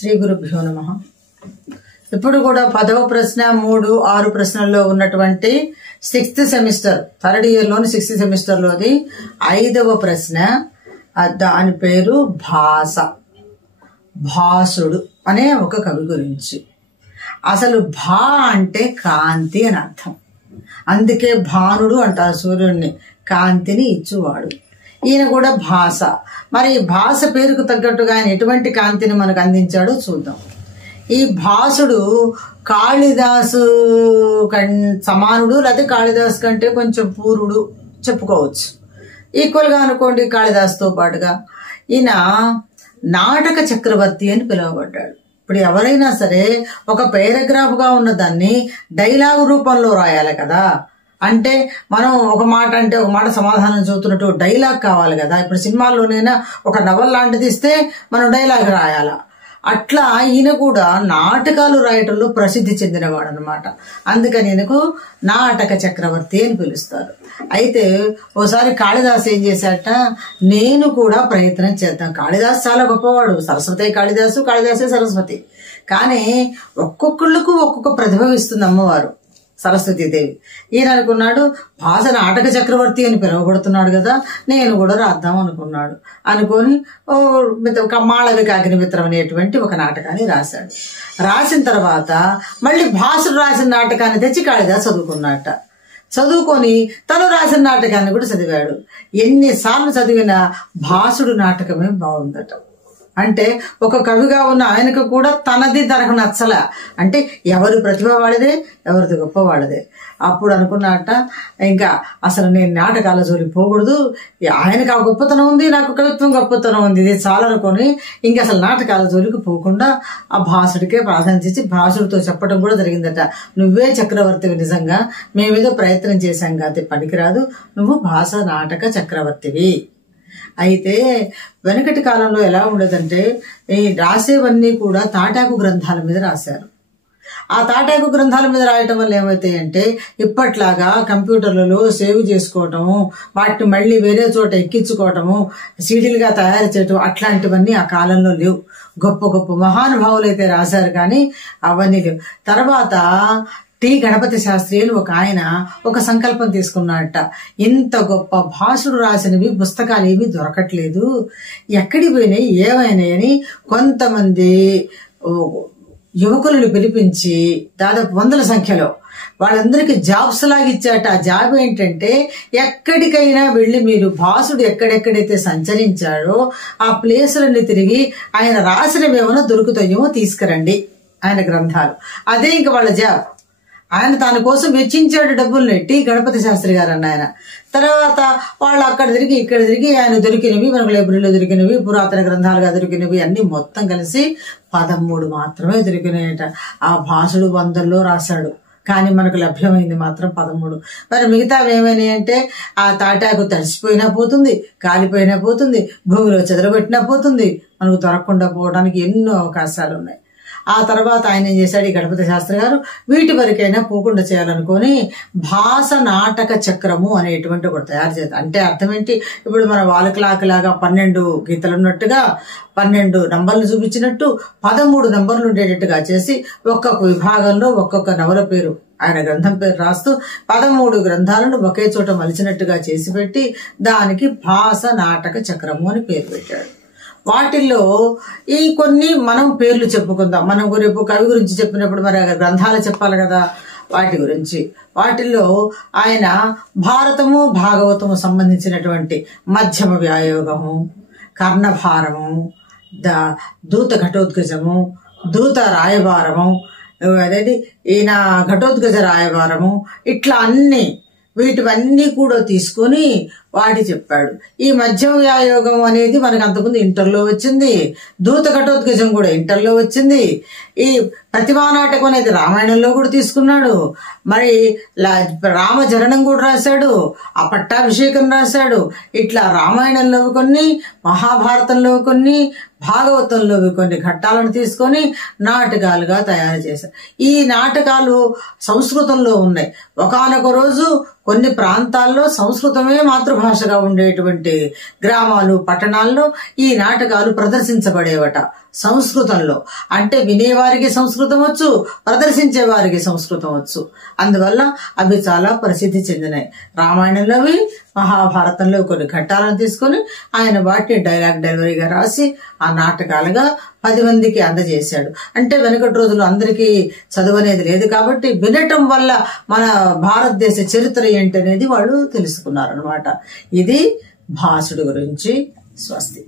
శ్రీ గురుభ్యో నమః. ఇప్పుడు కూడా 10వ ప్రశ్న 3, 6 ప్రశ్నల్లో ఉన్నటువంటి 6th సెమిస్టర్ థర్డ్ ఇయర్ లోని 6th సెమిస్టర్ లోది 5వ ప్రశ్న. దాని పేరు భాస. భాసుడు అనే ఒక కవి గురించి. అసలు భా అంటే కాంతి అని అర్థం. అందుకే భానుడు అంటారు సూర్యుడిని, కాంతిని ఇచ్చువాడు. ఈయన కూడా భాస. మరి ఈ భాస పేరుకు తగ్గట్టుగా ఆయన ఎటువంటి కాంతిని మనకు అందించాడో చూద్దాం. ఈ భాసుడు కాళిదాసు సమానుడు, లేకపోతే కాళిదాసు కంటే కొంచెం పూర్వుడు చెప్పుకోవచ్చు. ఈక్వల్ గా అనుకోండి కాళిదాసుతో పాటుగా. ఈయన నాటక చక్రవర్తి అని పిలువబడ్డాడు. ఇప్పుడు ఎవరైనా సరే ఒక పారాగ్రాఫ్ గా ఉన్న దాన్ని డైలాగ్ రూపంలో రాయాలి కదా. అంటే మనం ఒక మాట అంటే ఒక మాట సమాధానం చెబుతున్నట్టు డైలాగ్ కావాలి కదా. ఇప్పుడు సినిమాల్లోనైనా ఒక నవల్ లాంటిది ఇస్తే మనం డైలాగ్ రాయాలా. అట్లా ఈయన కూడా నాటకాలు రాయటంలో ప్రసిద్ధి చెందినవాడు అనమాట. అందుకని ఈయనకు నాటక చక్రవర్తి అని పిలుస్తారు. అయితే ఓసారి కాళిదాసు ఏం చేశాట, నేను కూడా ప్రయత్నం చేద్దాం. కాళిదాసు చాలా గొప్పవాడు, సరస్వతి కాళిదాసు, కాళిదాసే సరస్వతి. కానీ ఒక్కొక్కళ్ళకు ఒక్కొక్క ప్రతిభ ఇస్తుంది అమ్మవారు సరస్వతీదేవి. ఈయన అనుకున్నాడు భాస నాటక చక్రవర్తి అని పిలువబడుతున్నాడు కదా, నేను కూడా రాద్దాం అనుకున్నాడు. అనుకొని మాళవికాగ్ని మిత్రం అనేటువంటి ఒక నాటకాన్ని రాశాడు. రాసిన తర్వాత మళ్ళీ భాసుడు రాసిన నాటకాన్ని తెచ్చి కాళిదాసు చదువుకున్నట్ట. చదువుకొని తను రాసిన నాటకాన్ని కూడా చదివాడు. ఎన్నిసార్లు చదివినా భాసుడు నాటకమే బాగుందట. అంటే ఒక కవిగా ఉన్న ఆయనకు కూడా తనకు నచ్చల. అంటే ఎవరి ప్రతిభ వాడిదే, ఎవరిది గొప్ప వాడిదే. అప్పుడు అనుకున్నట్ట, ఇంకా అసలు నేను నాటకాల జోలి పోకూడదు, ఆయనకు ఆ గొప్పతనం ఉంది, నాకు కవిత్వం గొప్పతనం ఉంది, ఇది చాలనుకొని ఇంక అసలు నాటకాల జోలికి పోకుండా ఆ భాసుడికే ప్రాధాన్యత ఇచ్చి భాసుడితో చెప్పడం కూడా జరిగిందట. నువ్వే చక్రవర్తివి, నిజంగా మేమేదో ప్రయత్నం చేశాం కాదు, పనికిరాదు, నువ్వు భాష నాటక చక్రవర్తివి. అయితే వెనకటి కాలంలో ఎలా ఉండదంటే ఈ రాసేవన్నీ కూడా తాటాకు గ్రంథాల మీద రాశారు. ఆ తాటాకు గ్రంథాల మీద రాయటం వల్ల ఏమవుతాయంటే ఇప్పట్లాగా కంప్యూటర్లలో సేవ్ చేసుకోవటము, వాటిని మళ్ళీ వేరే చోట ఎక్కించుకోవటము, సీడీలుగా తయారు చేయటం అట్లాంటివన్నీ ఆ కాలంలో లేవు. గొప్ప గొప్ప మహానుభావులు అయితే రాశారు కానీ అవన్నీ లేవు. తర్వాత టి గణపతి శాస్త్రి అని ఒక ఆయన ఒక సంకల్పం తీసుకున్నట్ట, ఇంత గొప్ప భాషుడు రాసినవి పుస్తకాలు ఏమీ దొరకట్లేదు, ఎక్కడికి పోయినాయి ఏమైనాయి అని కొంతమంది యువకులను పిలిపించి దాదాపు 100ల సంఖ్యలో వాళ్ళందరికీ జాబ్స్ లాగా ఇచ్చాట. ఆ జాబ్ ఏంటంటే ఎక్కడికైనా వెళ్ళి మీరు భాసుడు ఎక్కడెక్కడైతే సంచరించాడో ఆ ప్లేసులన్నీ తిరిగి ఆయన రాసినవి ఏమైనా దొరుకుతాయేమో తీసుకురండి ఆయన గ్రంథాలు. అదే ఇంక వాళ్ళ జాబ్. ఆయన తన కోసం వెచ్చించాడు డబ్బుల్ని, టి గణపతి శాస్త్రి గారు అన్న ఆయన. తర్వాత వాళ్ళు అక్కడ తిరిగి ఇక్కడ తిరిగి ఆయన దొరికినవి, మనకు లైబ్రరీలో దొరికినవి, పురాతన గ్రంథాలుగా దొరికినవి అన్ని మొత్తం కలిసి 13 మాత్రమే దొరికినాయట. ఆ భాషుడు 100లో రాశాడు, కానీ మనకు లభ్యమైంది మాత్రం 13. మరి మిగతావి ఏమైనాయి అంటే ఆ తాటాకు తడిసిపోయినా పోతుంది, కాలిపోయినా పోతుంది, భూమిలో చెదరబెట్టినా పోతుంది, మనకు దొరకకుండా పోవడానికి ఎన్నో అవకాశాలు ఉన్నాయి. ఆ తర్వాత ఆయన ఏం చేశాడు, ఈ గణపతి శాస్త్రి గారు వీటి వరకైనా పోకుండా చేయాలనుకొని భాష నాటక చక్రము అనేటువంటి ఒకటి తయారు చేస్తారు. అంటే అర్థం ఏంటి, ఇప్పుడు మన వాలకలాగా 12 గీతలు ఉన్నట్టుగా 12 నంబర్లు చూపించినట్టు 13 నంబర్లు ఉండేటట్టుగా చేసి ఒక్కొక్క విభాగంలో ఒక్కొక్క నవల పేరు ఆయన గ్రంథం పేరు రాస్తూ 13 గ్రంథాలను ఒకే చోట మలిచినట్టుగా చేసి పెట్టి దానికి భాష నాటక చక్రము అని పేరు పెట్టాడు. వాటిల్లో ఈ కొన్ని మనం పేర్లు చెప్పుకుందాం. మనం రేపు కవి గురించి చెప్పినప్పుడు మరి గ్రంథాలు చెప్పాలి కదా, వాటి గురించి. వాటిల్లో ఆయన భారతము భాగవతము సంబంధించినటువంటి మధ్యమ వ్యాయోగము, కర్ణభారము, దూత ఘటోద్గజము, దూత రాయబారము, అదేది ఈయన ఘటోద్గజ రాయబారము, ఇట్లా అన్ని వీటివన్నీ కూడా తీసుకొని వాటి చెప్పాడు. ఈ మధ్యమ వ్యాయోగం అనేది మనకు అంతకుముందు ఇంటర్లో వచ్చింది, దూత ఘటోద్గజం కూడా ఇంటర్లో వచ్చింది, ఈ ప్రతిమా నాటకం అనేది రామాయణంలో కూడా తీసుకున్నాడు, మరి రామచరణం కూడా రాశాడు, ఆ పట్టాభిషేకం రాశాడు. ఇట్లా రామాయణంలో కొన్ని, మహాభారతంలో కొన్ని, భాగవతంలో కొన్ని ఘట్టాలను తీసుకొని నాటకాలుగా తయారు చేశారు. ఈ నాటకాలు సంస్కృతంలో ఉన్నాయి. ఒకానొక రోజు కొన్ని ప్రాంతాల్లో సంస్కృతమే మాతృభాషగా ఉండేటువంటి గ్రామాలు, పట్టణాల్లో ఈ నాటకాలు ప్రదర్శించబడేవట. సంస్కృతంలో. అంటే వినేవారికి సంస్కృతం వచ్చు, ప్రదర్శించే వారికి సంస్కృతం వచ్చు. అందువల్ల అవి చాలా ప్రసిద్ధి చెందినాయి. రామాయణంలోవి, మహాభారతంలో కొన్ని ఘట్టాలను తీసుకుని ఆయన వాటిని డైలాగ్ డెలివరీగా రాసి ఆ నాటకాలుగా 10 మందికి అందజేశాడు. అంటే వెనకటి రోజుల్లో అందరికీ చదువు అనేది లేదు కాబట్టి వినటం వల్ల మన భారతదేశ చరిత్ర ఏంటి అనేది వాళ్ళు తెలుసుకున్నారు అనమాట. ఇది భాసుడు గురించి. స్వస్తి.